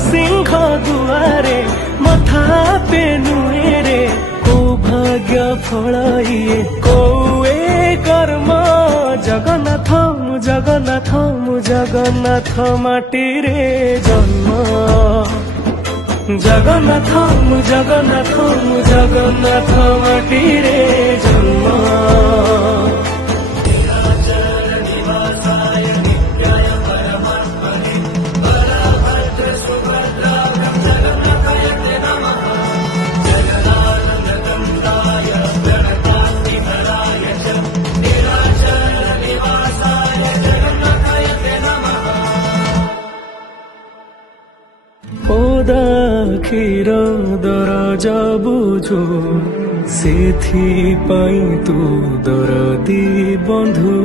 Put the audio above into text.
सिंह दुआरे मथा पेनुएरे को भाग्य फल इए कौए कर्म जगन्नाथ जगन्नाथ जगन्नाथ माटी रे जन्म जगन्नाथ जगन्नाथ जगन्नाथ माटी रे जन्म ओदा क्षीर दरज बुझो सेथि पाई तू दरदी बंधु।